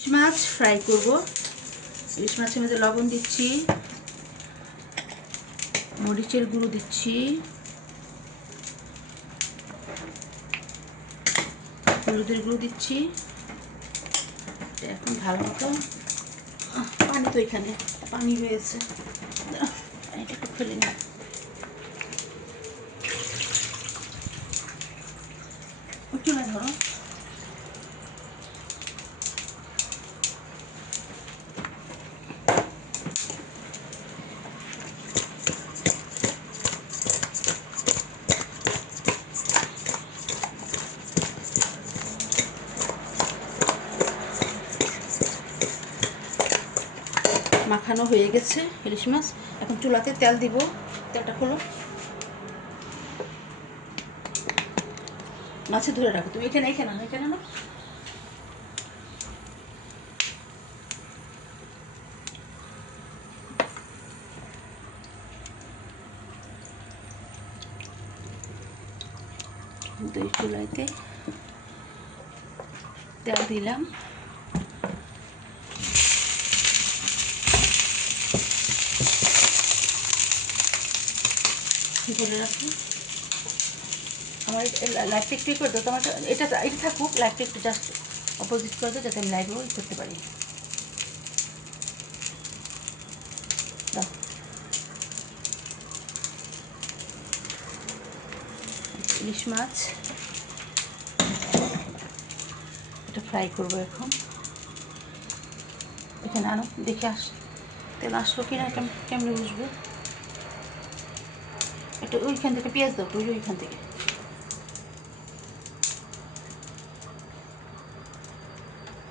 ইলিশ মাছ fry করব। ইলিশ মাছের মধ্যে লবণ দিচ্ছি, মরিচের গুঁড়ো দিচ্ছি, হলুদের গুঁড়ো দিচ্ছি। এখন ভালো মতো পানি তো এখানে পানি রয়েছে, পানিটা একটু ফেলে নিই। একটু না ধরো, মাখানো হয়ে গেছে ইলিশ মাছ। এখন চুলাতে তেল দিব, তেলটা খোলো। মাছে ধরে রাখো তুমি, এখানে এখানে না, এখানে না। দুই চুলাইতে তেল দিলাম, ধরে রাখি। আমার লাইভটা একটু করে দাও, তোমার এটা এটা থাকুক, লাইভটা একটু জাস্ট অপোজিট করে দাও যাতে আমি লাইভেও করতে পারি। দাও, ইলিশ মাছ এটা ফ্রাই করবো এখন। এখানে আনো, দেখে আস তেল আসলো কিনা, কেমনে বুঝবো? এটা ওইখান থেকে পেঁয়াজ দাও, ওইখান থেকে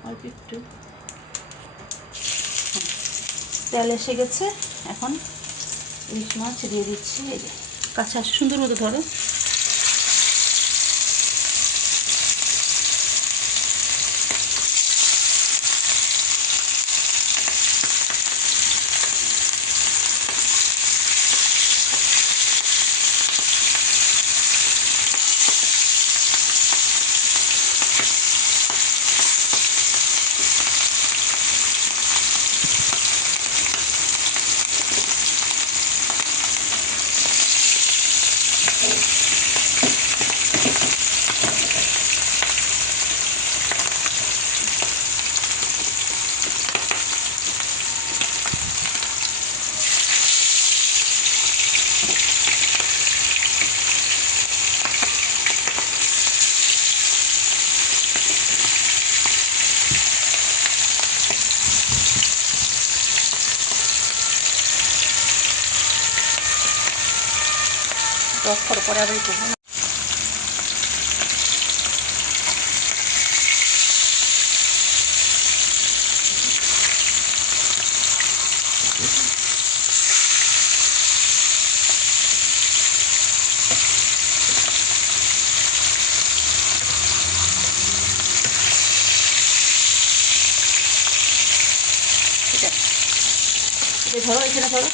অল্প একটু তেল এসে গেছে। এখন ইলিশ মাছ দিয়ে দিচ্ছি। এই যে কাছে আসে, সুন্দর মতো ধরো। রস করে পরে আবার করবো না। এটা ধরো, এখানে ধরো।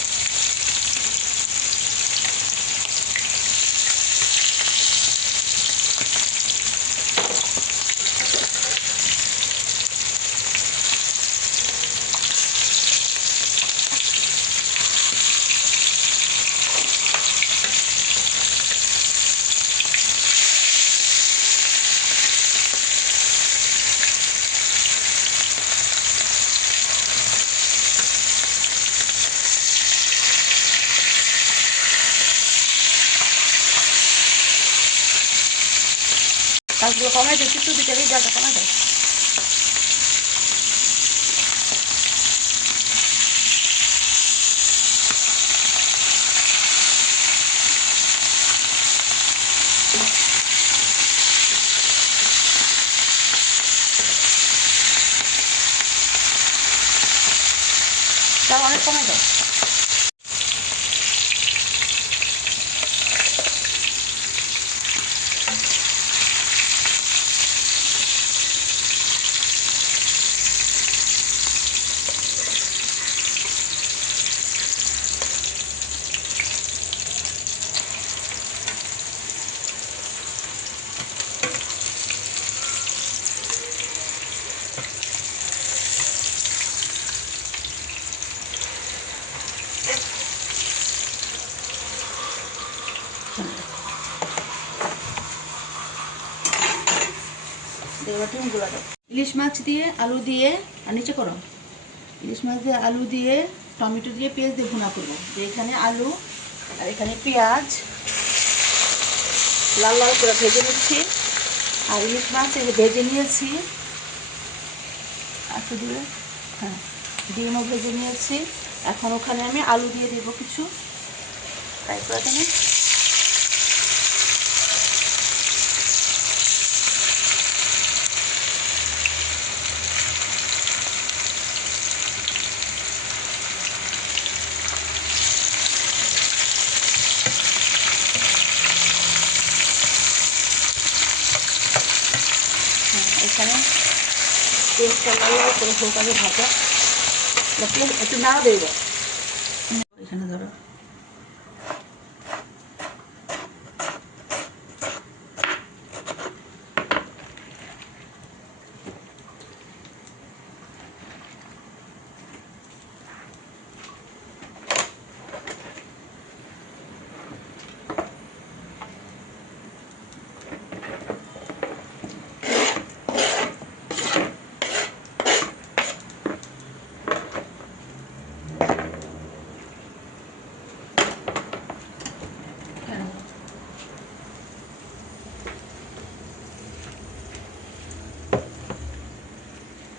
কাজগুলো কমাই দিচ্ছি, একটু দিতে জালটা কমাই দেয়। তার অনেক কমে যায়। এগুলো দাও। ইলিশ মাছ দিয়ে আলু দিয়ে, আর নিচে করো, ইলিশ মাছ দিয়ে আলু দিয়ে টমেটো দিয়ে পেঁয়াজ দিয়ে ভুনা করবো। যে এখানে আলু আর এখানে পেঁয়াজ লাল লাল করে ভেজে নিচ্ছি, আর ইলিশ মাছ এই যে ভেজে নিয়েছি, একটু দিয়ে, হ্যাঁ ডিমও ভেজে নিয়েছি। এখন ওখানে আমি আলু দিয়ে দেবো কিছু ফ্রাই করে দেবো। এখানে পেঁয়াজটা লাল লাল করে হোক আগে ভাজা, একটু নাড়া দেব। এখানে ধরো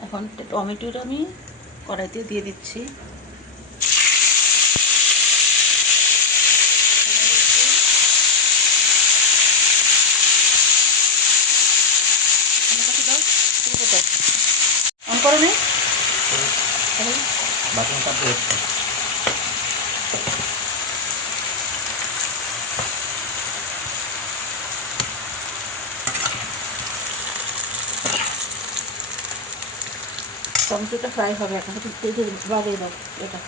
এখন টমেটোটা আমি কড়াইতে দিয়ে দিচ্ছি। অন করো নি টমেটোটা ফ্রাই হবে। এখন বাড়িয়ে দাও এটা।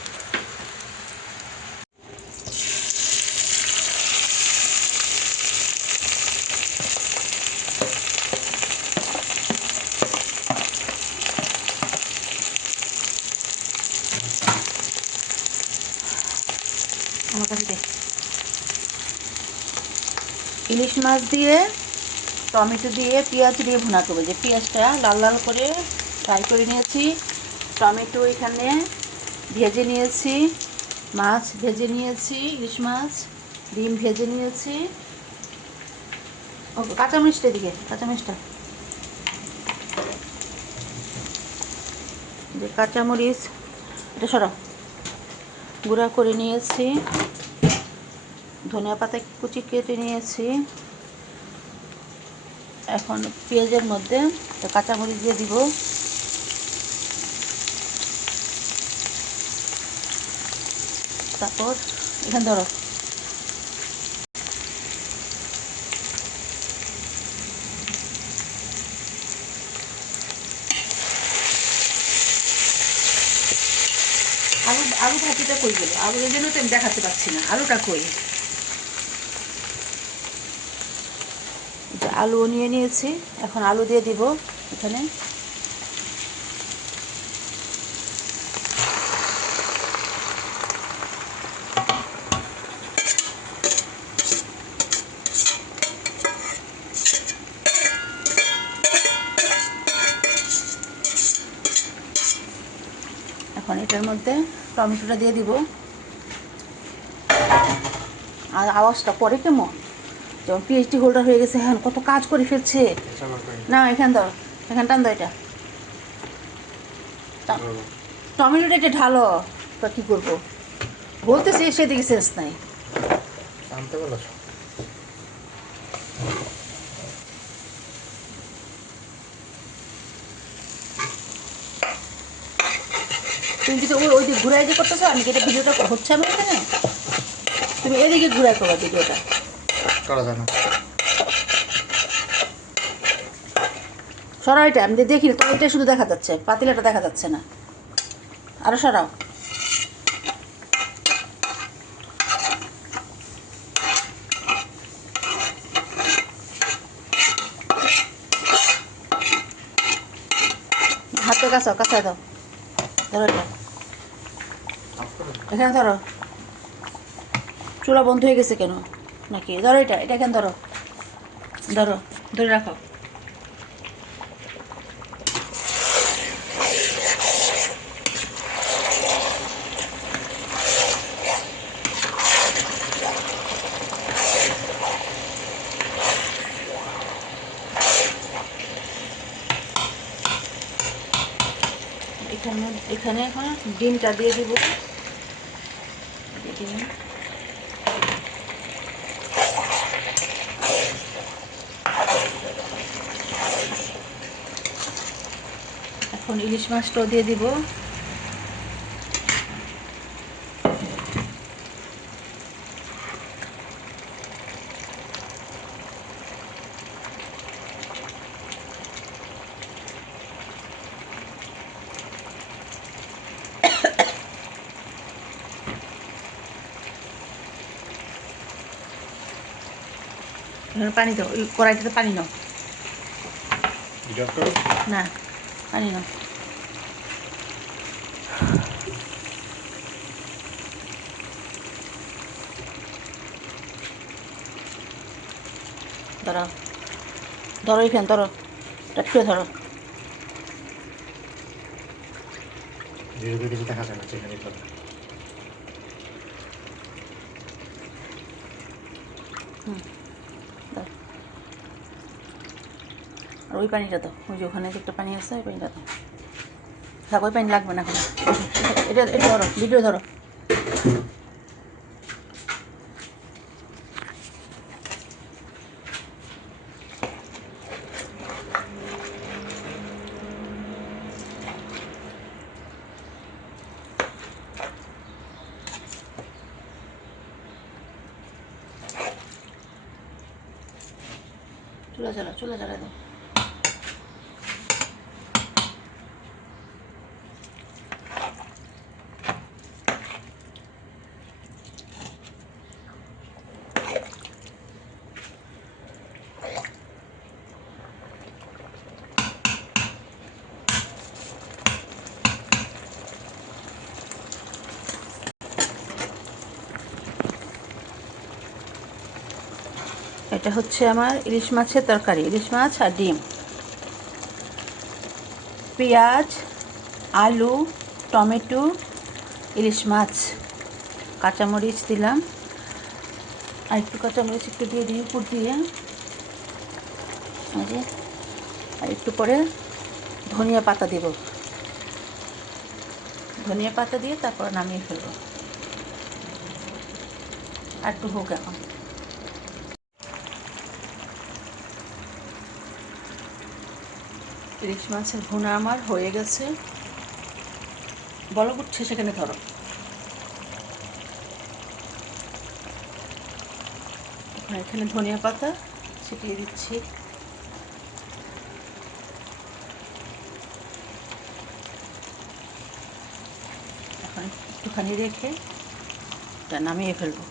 আমার কাছে দে। ইলিশ মাছ দিয়ে টমেটো দিয়ে পেঁয়াজ দিয়ে ভুনা করবো। যে পেঁয়াজটা লাল লাল করে ফ্রাই করে নিয়েছি, টমেটো এখানে ভেজে নিয়েছি, মাছ ভেজে নিয়েছি, ইলিশ মাছ, ডিম ভেজে নিয়েছি। ও কাঁচামরিচটা এদিকে, কাঁচামরিচটা, যে কাঁচামরিচ এটা সরাও, গুঁড়া করে নিয়েছি, ধনিয়া পাতা কুচি কেটে নিয়েছি। এখন পেঁয়াজের মধ্যে কাঁচামরিচ দিয়ে দিব, তারপর এখানে ধরো আলু, আলু ভাজিটা কই গেল? আলুর জন্য তো আমি দেখাতে পাচ্ছি না, আলুটা কই? আলু নিয়ে নিয়েছি, এখন আলু দিয়ে দিব এখানে। এখন এটার মধ্যে টমেটোটা দিয়ে দিব। আর আওয়াজটা পরে কেমন, যেমন পিএইচডি হোল্ডার হয়ে গেছে, হ্যাঁ কত কাজ করে ফেলছে। না এখান দাও, এখান টান দাও, এটা টমেটোটা এটা ঢালো। তা কী করবো বলতেছি, সেদিকে সেন্স নাই। তুমি যদি ওই দিকে ঘুরাই দিয়ে করতেছো, আমি কি এটা ভিডিওটা হচ্ছে আমার এখানে, তুমি এদিকে ঘুরাই করো ভিডিওটা। সরাও এটা, আমি দেখি তো, এটা শুধু দেখা যাচ্ছে, পাতিলাটা দেখা যাচ্ছে না। আরো সরাও। হাতে কাছাও, কাছায় দাও, ধরো এটা, এখানে ধরো। চুলা বন্ধ হয়ে গেছে কেন নাকি? ধরো এটা, এটা এখানে ধরো, ধরো, ধরে রাখো। এখানে এখন ডিমটা দিয়ে দিব। ডিম এখন ইলিশ মাছটাও দিয়ে দিব। পানি দাও, ওই কড়াইটাতে পানি নাও। না, পানি নাও। ধরো ধরো, এই ফ্যান ধরো, একটু ধরো। কিছু দেখা যায় না সেখানে। আর ওই পানিটা দাও, ওই যে ওখানে যে একটা পানি আছে, ওই পানিটা দাও। থাক, ওই পানি লাগবে না এখন। এটা এটা ধরো, ভিডিও ধরো। চুলা জ্বালা দাও। এটা হচ্ছে আমার ইলিশ মাছের তরকারি, ইলিশ মাছ আর ডিম, পেঁয়াজ, আলু, টমেটো, ইলিশ মাছ, কাঁচামরিচ দিলাম, আর একটু কাঁচামরিচ একটু দিয়ে দিই উপর দিয়ে। আর একটু পরে ধনিয়া পাতা দেব, ধনিয়া পাতা দিয়ে তারপর নামিয়ে ফেলবো। আর একটু হোক এখন। ইলিশ মাছের ভুনা আমার হয়ে গেছে, বলক উঠছে, সেখানে ধরো। এখানে ধনিয়া পাতা ছিটিয়ে দিচ্ছি। এখন একটুখানি রেখে নামিয়ে ফেলবো।